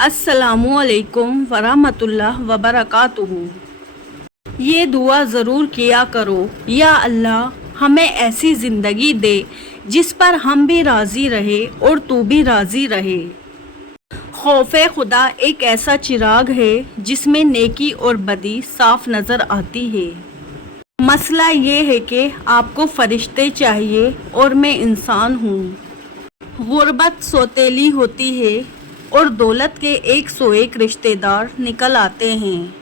अस्सलामुअलैकुम वरहमतुल्लाह वबरकातुहू। ये दुआ ज़रूर किया करो, या अल्लाह हमें ऐसी ज़िंदगी दे जिस पर हम भी राज़ी रहे और तू भी राज़ी रहे। खौफ़े खुदा एक ऐसा चिराग है जिसमें नेकी और बदी साफ नज़र आती है। मसला ये है कि आपको फरिश्ते चाहिए और मैं इंसान हूँ। गुर्बत सौतेली होती है और दौलत के 101 रिश्तेदार निकल आते हैं।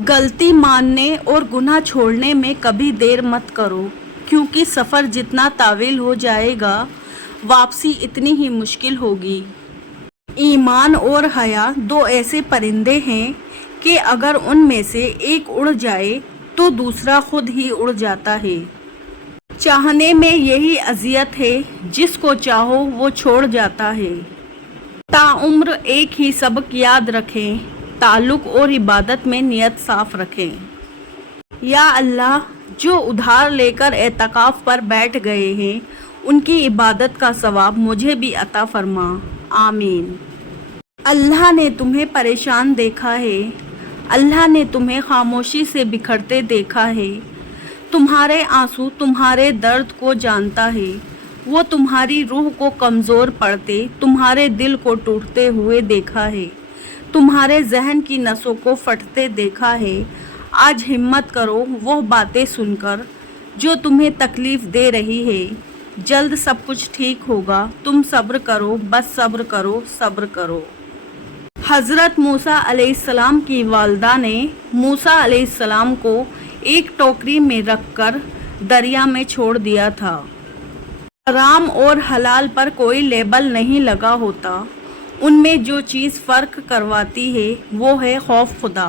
गलती मानने और गुनाह छोड़ने में कभी देर मत करो, क्योंकि सफ़र जितना तावील हो जाएगा वापसी इतनी ही मुश्किल होगी। ईमान और हया दो ऐसे परिंदे हैं कि अगर उनमें से एक उड़ जाए तो दूसरा खुद ही उड़ जाता है। चाहने में यही अजियत है, जिसको चाहो वो छोड़ जाता है। ताउम्र एक ही सबक याद रखें, ताल्लुक़ और इबादत में नियत साफ रखें। या अल्लाह, जो उधार लेकर एतकाफ़ पर बैठ गए हैं उनकी इबादत का सवाब मुझे भी अता फरमा, आमीन। अल्लाह ने तुम्हें परेशान देखा है, अल्लाह ने तुम्हें खामोशी से बिखरते देखा है। तुम्हारे आंसू तुम्हारे दर्द को जानता है। वो तुम्हारी रूह को कमज़ोर पड़ते, तुम्हारे दिल को टूटते हुए देखा है, तुम्हारे जहन की नसों को फटते देखा है। आज हिम्मत करो वो बातें सुनकर जो तुम्हें तकलीफ़ दे रही है। जल्द सब कुछ ठीक होगा, तुम सब्र करो, बस सब्र करो, सब्र करो। हज़रत मूसा अलैहिस्सलाम की वालदा ने मूसा अलैहिस्सलाम को एक टोकरी में रखकर दरिया में छोड़ दिया था। हराम और हलाल पर कोई लेबल नहीं लगा होता। उनमें जो चीज़ फ़र्क करवाती है वो है खौफ खुदा।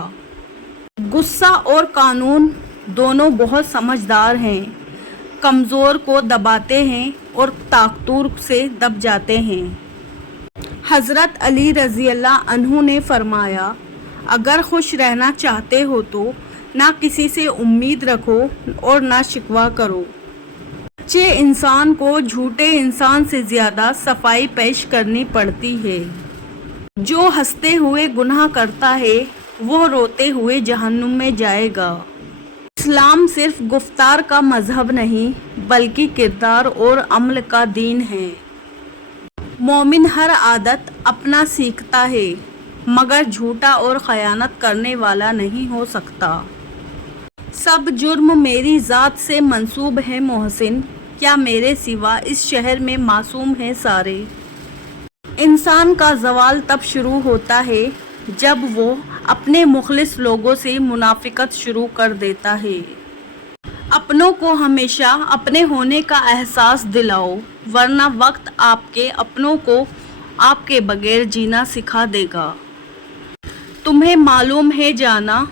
गुस्सा और कानून दोनों बहुत समझदार हैं, कमज़ोर को दबाते हैं और ताकतूर से दब जाते हैं। हज़रत अली रज़ी अल्लाह अन्हु ने फरमाया, अगर खुश रहना चाहते हो तो ना किसी से उम्मीद रखो और ना शिकवा करो। सच्चे इंसान को झूठे इंसान से ज़्यादा सफाई पेश करनी पड़ती है। जो हंसते हुए गुनाह करता है वो रोते हुए जहन्नुम में जाएगा। इस्लाम सिर्फ गुफ्तार का मजहब नहीं बल्कि किरदार और अमल का दीन है। मोमिन हर आदत अपना सीखता है, मगर झूठा और खयानत करने वाला नहीं हो सकता। सब जुर्म मेरी ज़ात से मंसूब है मोहसिन, क्या मेरे सिवा इस शहर में मासूम है सारे। इंसान का ज़वाल तब शुरू होता है जब वो अपने मुखलिस लोगों से मुनाफिकत शुरू कर देता है। अपनों को हमेशा अपने होने का एहसास दिलाओ, वरना वक्त आपके अपनों को आपके बगैर जीना सिखा देगा। तुम्हें मालूम है जाना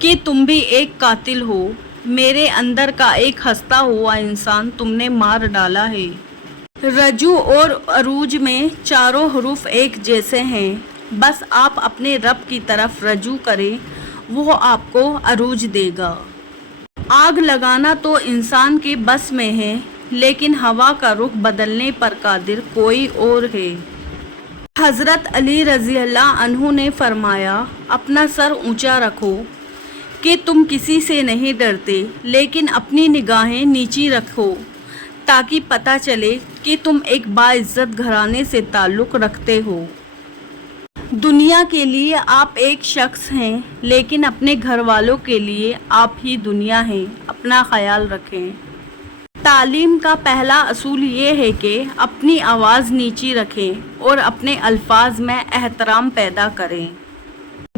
कि तुम भी एक कातिल हो। मेरे अंदर का एक हंसता हुआ इंसान तुमने मार डाला है। रजू और अरूज में चारों हरूफ एक जैसे हैं, बस आप अपने रब की तरफ रजू करें, वो आपको अरूज देगा। आग लगाना तो इंसान के बस में है, लेकिन हवा का रुख बदलने पर कादिर कोई और है। हज़रत अली रज़ी अल्लाह अन्हु ने फरमाया, अपना सर ऊंचा रखो कि तुम किसी से नहीं डरते, लेकिन अपनी निगाहें नीची रखो ताकि पता चले कि तुम एक बाइज्जत घराने से ताल्लुक़ रखते हो। दुनिया के लिए आप एक शख्स हैं, लेकिन अपने घर वालों के लिए आप ही दुनिया हैं। अपना ख्याल रखें। तालीम का पहला असूल ये है कि अपनी आवाज़ नीची रखें और अपने अल्फाज में एहतराम पैदा करें।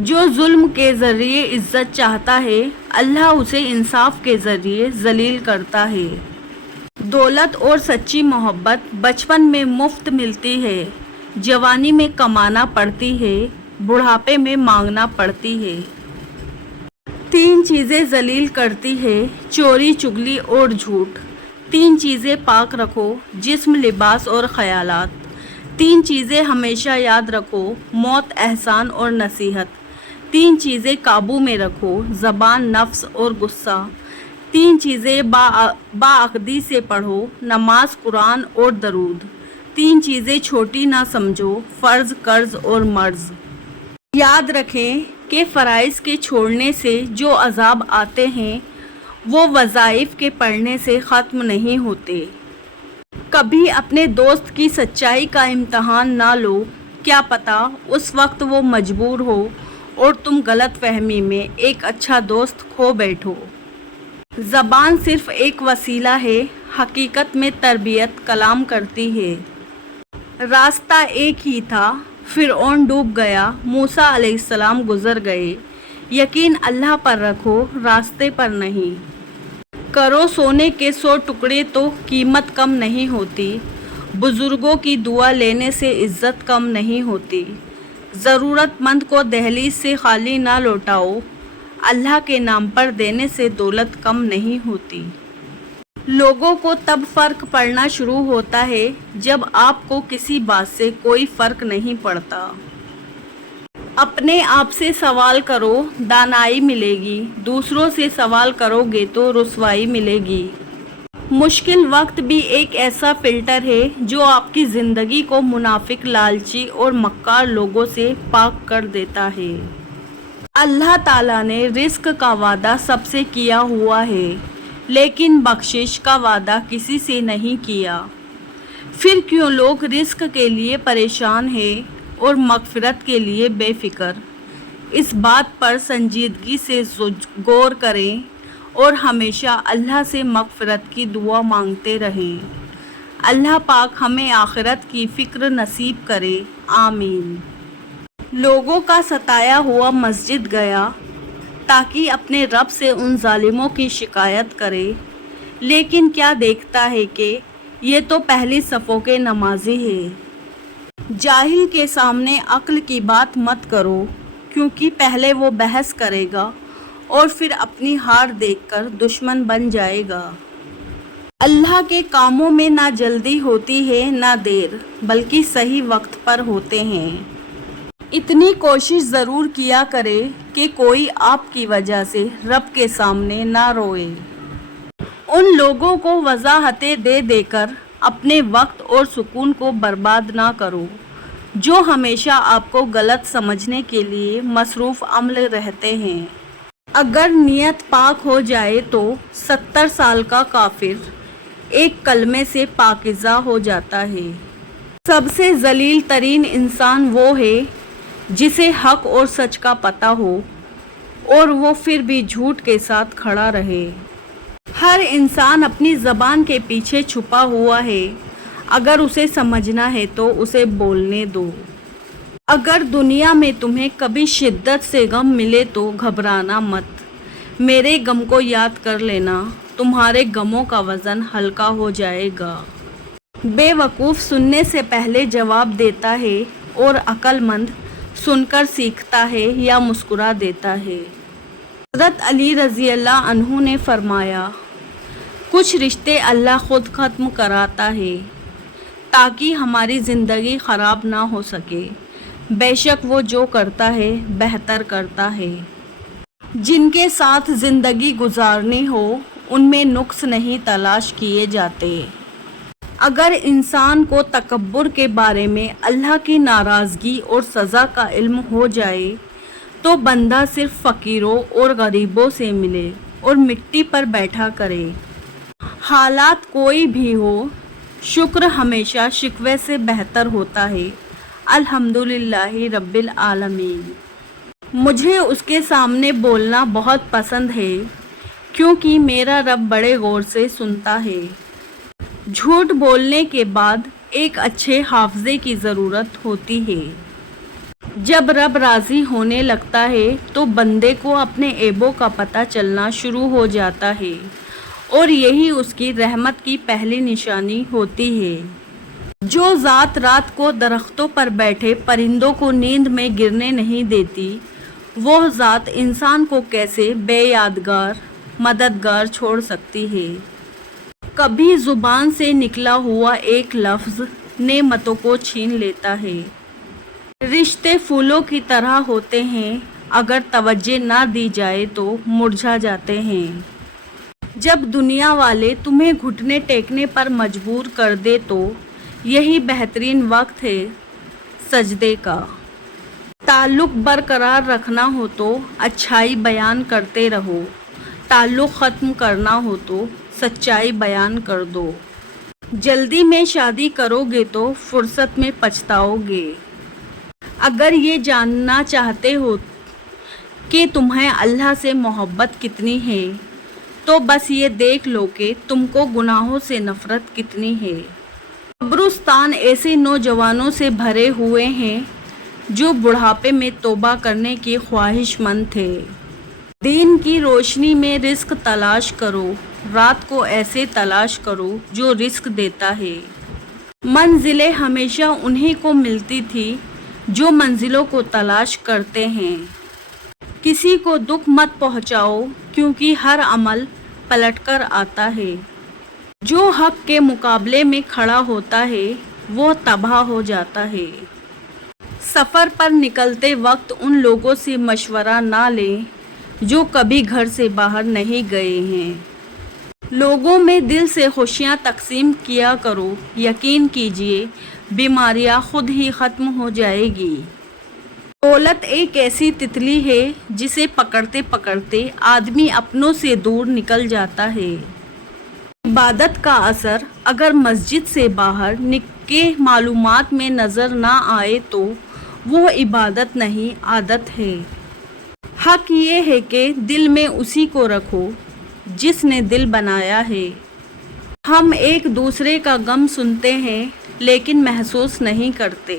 जो जुल्म के ज़रिए इज़्ज़त चाहता है, अल्लाह उसे इंसाफ के ज़रिए ज़लील करता है। दौलत और सच्ची मोहब्बत बचपन में मुफ्त मिलती है, जवानी में कमाना पड़ती है, बुढ़ापे में मांगना पड़ती है। तीन चीज़ें जलील करती है, चोरी, चुगली और झूठ। तीन चीज़ें पाक रखो, जिस्म, लिबास और ख़यालात। तीन चीज़ें हमेशा याद रखो, मौत, एहसान और नसीहत। तीन चीज़ें काबू में रखो, ज़बान, नफ्स और गुस्सा। तीन चीज़ें बाअक़दी से पढ़ो, नमाज, कुरान और दरूद। तीन चीज़ें छोटी ना समझो, फ़र्ज़, कर्ज़ और मर्ज़। याद रखें कि फ़राइज़ के छोड़ने से जो अज़ाब आते हैं वो वज़ाइफ के पढ़ने से ख़त्म नहीं होते। कभी अपने दोस्त की सच्चाई का इम्तहान ना लो, क्या पता उस वक्त वो मजबूर हो और तुम गलत फहमी में एक अच्छा दोस्त खो बैठो। ज़बान सिर्फ़ एक वसीला है, हकीकत में तरबियत कलाम करती है। रास्ता एक ही था, फ़िरऔन डूब गया, मूसा अलैहिस्सलाम गुज़र गए। यकीन अल्लाह पर रखो, रास्ते पर नहीं। करो सोने के 100 टुकड़े तो कीमत कम नहीं होती। बुज़ुर्गों की दुआ लेने से इज़्ज़त कम नहीं होती। ज़रूरतमंद को दहलीज से खाली ना लौटाओ, अल्लाह के नाम पर देने से दौलत कम नहीं होती। लोगों को तब फ़र्क पड़ना शुरू होता है जब आपको किसी बात से कोई फ़र्क नहीं पड़ता। अपने आप से सवाल करो, दानाई मिलेगी। दूसरों से सवाल करोगे तो रुसवाई मिलेगी। मुश्किल वक्त भी एक ऐसा फ़िल्टर है जो आपकी ज़िंदगी को मुनाफिक, लालची और मक्कार लोगों से पाक कर देता है। अल्लाह ताला ने रिस्क का वादा सबसे किया हुआ है, लेकिन बख्शिश का वादा किसी से नहीं किया। फिर क्यों लोग रिस्क के लिए परेशान हैं और मगफिरत के लिए बेफिक्र? इस बात पर संजीदगी से गौर करें और हमेशा अल्लाह से मगफिरत की दुआ मांगते रहें। अल्लाह पाक हमें आखिरत की फ़िक्र नसीब करे, आमीन। लोगों का सताया हुआ मस्जिद गया ताकि अपने रब से उन जालिमों की शिकायत करे, लेकिन क्या देखता है कि ये तो पहली सफ़ों के नमाजी है। जाहिल के सामने अक्ल की बात मत करो, क्योंकि पहले वो बहस करेगा और फिर अपनी हार देखकर दुश्मन बन जाएगा। अल्लाह के कामों में ना जल्दी होती है ना देर, बल्कि सही वक्त पर होते हैं। इतनी कोशिश ज़रूर किया करे कि कोई आपकी वजह से रब के सामने ना रोए। उन लोगों को वजाहतें दे देकर अपने वक्त और सुकून को बर्बाद ना करो जो हमेशा आपको गलत समझने के लिए मसरूफ़ अमल रहते हैं। अगर नियत पाक हो जाए तो 70 साल का काफिर एक कलमे से पाकिज़ा हो जाता है। सबसे जलील तरीन इंसान वो है जिसे हक और सच का पता हो और वो फिर भी झूठ के साथ खड़ा रहे। हर इंसान अपनी ज़बान के पीछे छुपा हुआ है, अगर उसे समझना है तो उसे बोलने दो। अगर दुनिया में तुम्हें कभी शिद्दत से गम मिले तो घबराना मत, मेरे गम को याद कर लेना, तुम्हारे गमों का वज़न हल्का हो जाएगा। बेवकूफ़ सुनने से पहले जवाब देता है और अक्लमंद सुनकर सीखता है या मुस्कुरा देता है। हज़रत अली रज़ी अल्लाह अन्हु ने फरमाया, कुछ रिश्ते अल्लाह ख़ुद ख़त्म कराता है ताकि हमारी ज़िंदगी ख़राब ना हो सके। बेशक वो जो करता है बेहतर करता है। जिनके साथ ज़िंदगी गुजारनी हो उनमें नुक्स नहीं तलाश किए जाते। अगर इंसान को तकब्बुर के बारे में अल्लाह की नाराज़गी और सज़ा का इल्म हो जाए तो बंदा सिर्फ फ़कीरों और गरीबों से मिले और मिट्टी पर बैठा करे। हालात कोई भी हो, शुक्र हमेशा शिकवे से बेहतर होता है। अल्हम्दुलिल्लाहि रब्बिल आलमीन। मुझे उसके सामने बोलना बहुत पसंद है क्योंकि मेरा रब बड़े गौर से सुनता है। झूठ बोलने के बाद एक अच्छे हाफ़ज़े की ज़रूरत होती है। जब रब राज़ी होने लगता है तो बंदे को अपने ऐबों का पता चलना शुरू हो जाता है और यही उसकी रहमत की पहली निशानी होती है। जो ज़ात रात को दरख्तों पर बैठे परिंदों को नींद में गिरने नहीं देती, वो ज़ात इंसान को कैसे बेयादगार मददगार छोड़ सकती है। कभी ज़ुबान से निकला हुआ एक लफ्ज़ नेमतों को छीन लेता है। रिश्ते फूलों की तरह होते हैं, अगर तवज्जो ना दी जाए तो मुरझा जाते हैं। जब दुनिया वाले तुम्हें घुटने टेकने पर मजबूर कर दे तो यही बेहतरीन वक्त है सजदे का। ताल्लुक़ बरकरार रखना हो तो अच्छाई बयान करते रहो, ताल्लुक़ ख़त्म करना हो तो सच्चाई बयान कर दो। जल्दी में शादी करोगे तो फुर्सत में पछताओगे। अगर ये जानना चाहते हो कि तुम्हें अल्लाह से मोहब्बत कितनी है तो बस ये देख लो कि तुमको गुनाहों से नफ़रत कितनी है। कब्रिस्तान ऐसे नौजवानों से भरे हुए हैं जो बुढ़ापे में तौबा करने की ख्वाहिशमंद थे। दिन की रोशनी में रिस्क तलाश करो, रात को ऐसे तलाश करो जो रिस्क देता है। मंजिलें हमेशा उन्हीं को मिलती थी जो मंजिलों को तलाश करते हैं। किसी को दुख मत पहुंचाओ क्योंकि हर अमल पलटकर आता है। जो हक के मुकाबले में खड़ा होता है वो तबाह हो जाता है। सफ़र पर निकलते वक्त उन लोगों से मशवरा ना लें जो कभी घर से बाहर नहीं गए हैं। लोगों में दिल से खुशियाँ तकसीम किया करो, यकीन कीजिए बीमारियाँ खुद ही ख़त्म हो जाएगी। दौलत एक ऐसी तितली है जिसे पकड़ते पकड़ते आदमी अपनों से दूर निकल जाता है। इबादत का असर अगर मस्जिद से बाहर के मालूमात में नज़र ना आए तो वो इबादत नहीं, आदत है। हक ये है कि दिल में उसी को रखो जिसने दिल बनाया है। हम एक दूसरे का गम सुनते हैं लेकिन महसूस नहीं करते।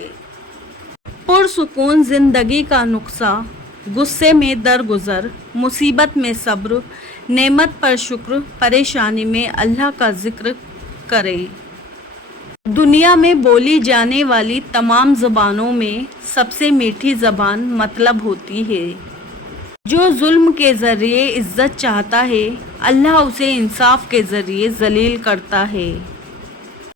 पुरसुकून ज़िंदगी का नुस्खा, गुस्से में दरगुजर, मुसीबत में सब्र, नेमत पर शुक्र, परेशानी में अल्लाह का जिक्र करें। दुनिया में बोली जाने वाली तमाम ज़बानों में सबसे मीठी ज़बान मतलब होती है। जो जुल्म के ज़रिए इज़्ज़त चाहता है अल्लाह उसे इंसाफ के ज़रिए ज़लील करता है।